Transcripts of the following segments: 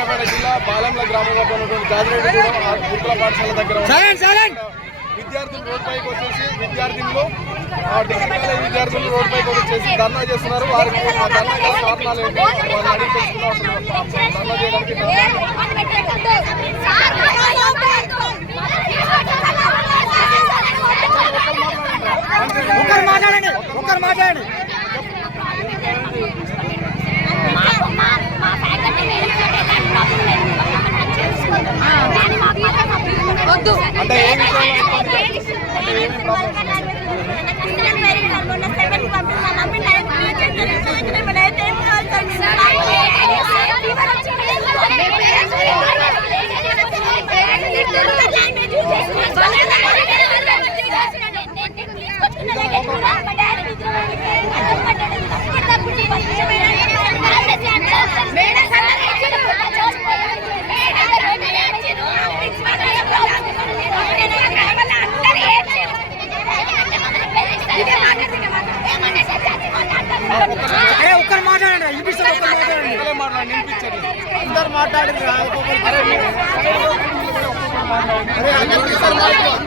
సిద్దిపేట జిల్లా బాలంల గ్రామంలో ఉన్నటువంటి జాజిరెడ్డిగూడెం గుంటల పాఠశాల దగ్గర విద్యార్థులు రోడ్పైకి వచ్చేసి విద్యార్థులు డిగ్రీ కాలేజ్ విద్యార్థులు రోడ్పైకి వచ్చేసి ధర్నా చేస్తున్నారు. వారికి ఆ ధర్నా చేసిన కారణాలు ఏంటి అడిగి తెలుసుకున్నారు ధర్నా చేయడానికి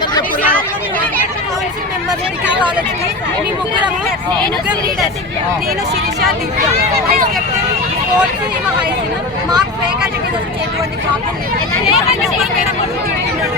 చెప్పు రా. నేను ముగ్గురం లీడర్స్ నేను Sirisha Divya vice captain sports ఏమో హైసిన మాకు ప్రాబ్లం లేదు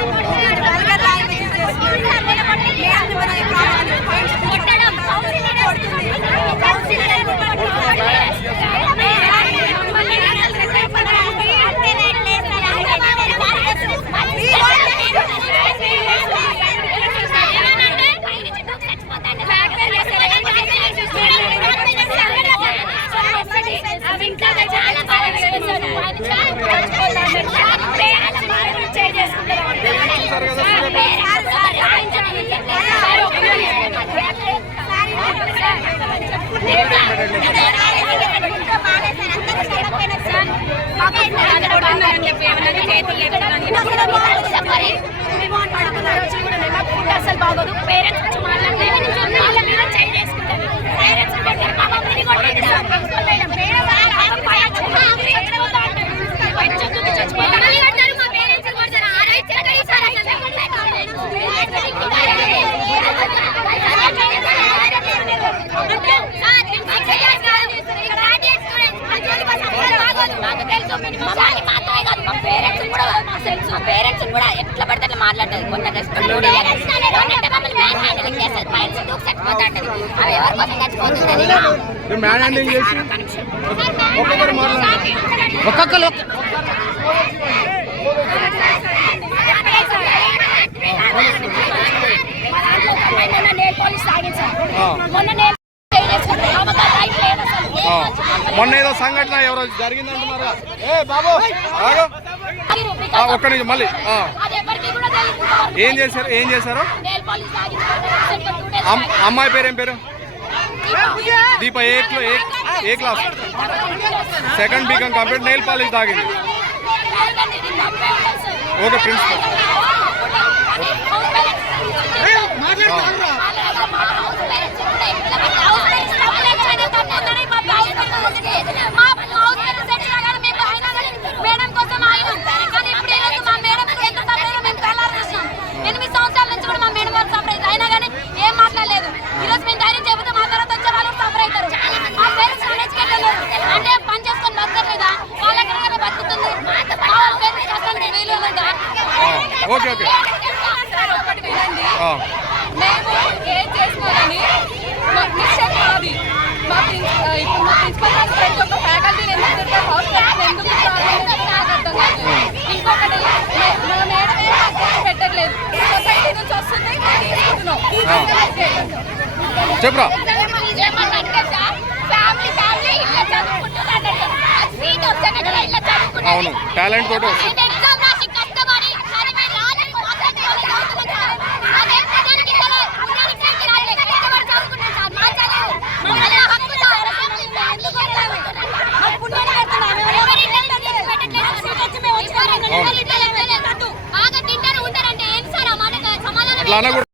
పేరెంట్స్ కూడా ఎట్లా పడితే అట్లా మాట్లాడుతుంది కొంత ఒక్కొక్కరు. మొన్న ఏదో సంఘటన ఎవరో జరిగిందంటున్నారా ఏ బాబు ఒక్క నుంచి మళ్ళీ ఏం చేశారు ఏం చేశారు? అమ్- అమ్మాయి పేరు ఏం పేరు? Deepa A class- A A class? Second BCom complete nail polish తాగింది ఓకే ప్రిన్సిపల్ మేడం కోసం ఆగినాం కానీ ఇప్పుడు ఈ రోజు మా మేడం ఎంత సపరేట్ మేము తెల్లారు చూసినాం ఎనిమిది సంవత్సరాల నుంచి కూడా మా మేడం వాళ్ళు సపరేట్ అయినా కానీ ఏం మాట్లాడలేదు ఈ రోజు మేము ధైర్యం చెబితే మా తర్వాత వచ్చే వాళ్ళు సపరేట్ అవుతారు మా పేరెంట్స్ ఎడ్యుకేట్ అంటే పని చేసుకొని బతకట్లేదా వాళ్ళకి ఎక్కడ బతుకుతుంది మా వాళ్ళ పేరెంట్స్ అసలు వీలు లేదా ఓకే ఓకే ఒక్కటి వినండి ఆ. మేము ఏం మా మిషన్ మాది మా ఇప్పుడు మా ప్రిన్సిపల్ గారు ప్రతి ఒక్క ఫ్యాకల్టీని ఎందుకు హాస్టల్ ఎందుకు నాకు అర్థం ఇంకొకటి మే- మా మేడం ఏం అర్థం పెట్టట్లేదు. సొసైటీ నుంచి వస్తుంది తీసుకుంటున్నాం. చెప్పురా? అవును. టాలెంట్ తోటి మేము